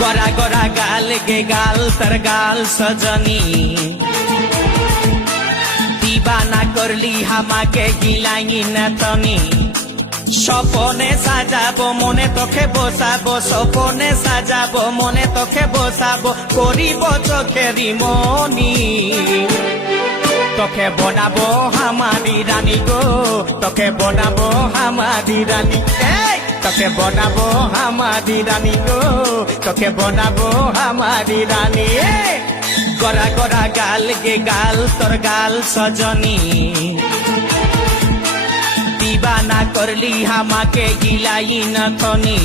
গড়া গড়া গাল গে গাল, তার গাল সজনী। দিবানা করলি হামাকে গিলাই না তনি স্বপনে সাজাবো, মনে তোকে বসাবো, স্বপনে সাজাবো, মনে তোকে বসাবো, করিব চোখেরি মনি। তোকে বনাবো হামারি রানী গো, তোকে বনাবো হামারি রানী। তোকে বনাবো হামারি রানী গো, তোকে বনাবো হামারি রানী। গড়া গড়া গাল গে গাল, তোর গাল সজনী। দিবানা করলি হামাকে গিলাই নথনি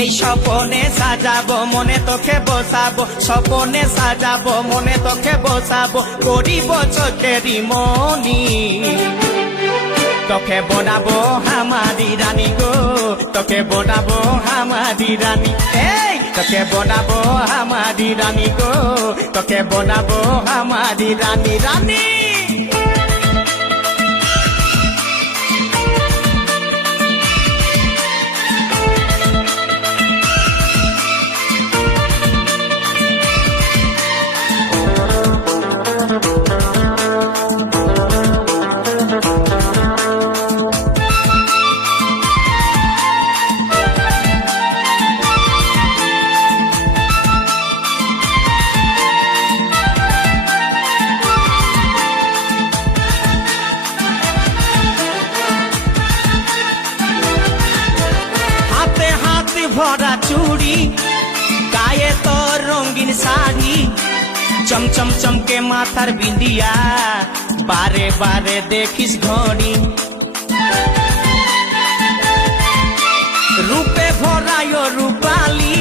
এই স্বপনে সাজাবো, মনে তোকে বসাবো। স্বপনে সাজাবো, মনে তোকে বসাবো। করিব চোখেরি মনি তোকে বনাবো হামারি রানী গো, তোকে বনাবো হামারি রানী। এই, তোকে বনাবো হামারি রানী গো, তোকে বনাবো হামারি রানী। রানী! ভরা চুড়ি, গায়ে তোর রঙিন শাড়ি, চমচম চমকে মাথার বিন্দিয়া, বারে বারে দেখিস ঘড়ি রূপে ভরায় রূপালি,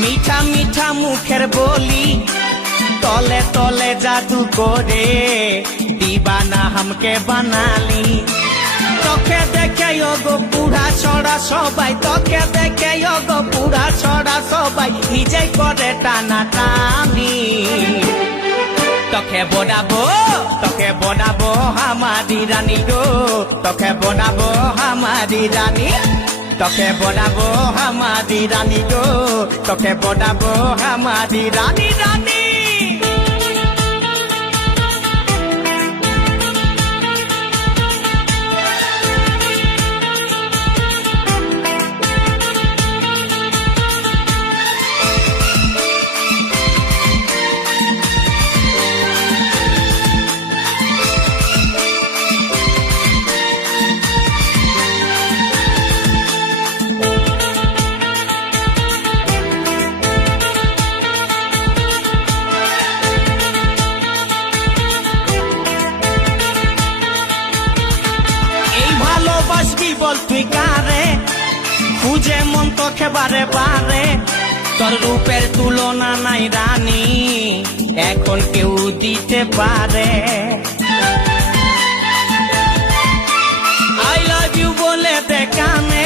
মিঠা মিঠা মুখের বলি, তলে তলে জাদু করে, দিবানা হামকে বানালি। তোকে দেখে গো পুরা ছড়া সবাই, তোকে দেখে গো পুরা ছড়া সবাই নিজেই করে টানা টানি। তোকে বনাবো তোকে বনাবো হামারি রানী গো, তোকে বনাবো হামারি রানী। তোকে বনাবো হামারি রানী গো, তোকে বনাবো হামারি রানী রানী। বল তুই কারে? খুঁজে মন তোকে বারে বারে। তোর রূপের তুলনা নাই রানী, এখন কেউ দিতে পারে। আই লাভ ইউ বলে দেখানে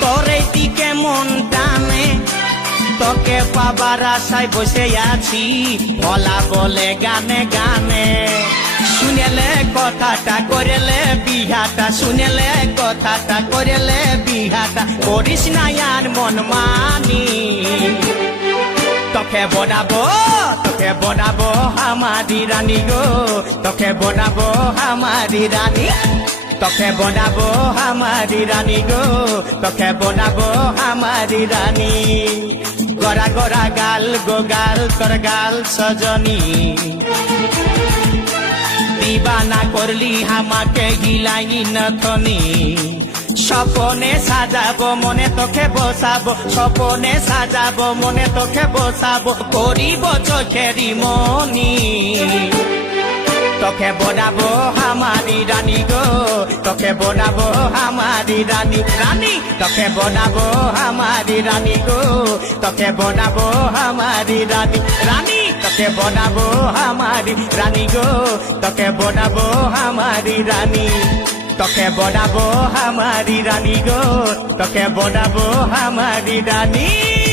তোর এই দিকে মন টানে। তোকে পাবার আশায় বসে আছি, বলা বলে গানে গানে। কথাটা করেলে বিহাটা, শুনেলে কথাটা করেলে বিহাটা। করিস না আর মন মানি। তোকে বনাবো তোকে বনাবো হামারি রানী গো। তোকে বনাবো হামারি রানী। তোকে বনাবো হামারি রানী গো। তোকে বনাবো হামারি রানী। গড়া গড়া গাল গো গাল, তোর গাল সজনী। দিবানা করলি হামাকে গিলাই নথনি। স্বপনে সাজাবো, মনে তোকে বসাবো। স্বপনে সাজাবো, মনে তোকে বসাবো। করিব চোখেরি মনি। তোকে বনাবো হামারি রানী গো। তোকে বনাবো হামারি রানী রানী। তোকে বনাবো হামারি রানী গো। তোকে বনাবো হামারি রানী রানী। তোকে বনাবো আমারি রানী গো, তোকে বনাবো আমারি রানী। তোকে বনাবো আমারি রানী গো, তোকে বনাবো আমারি রানী।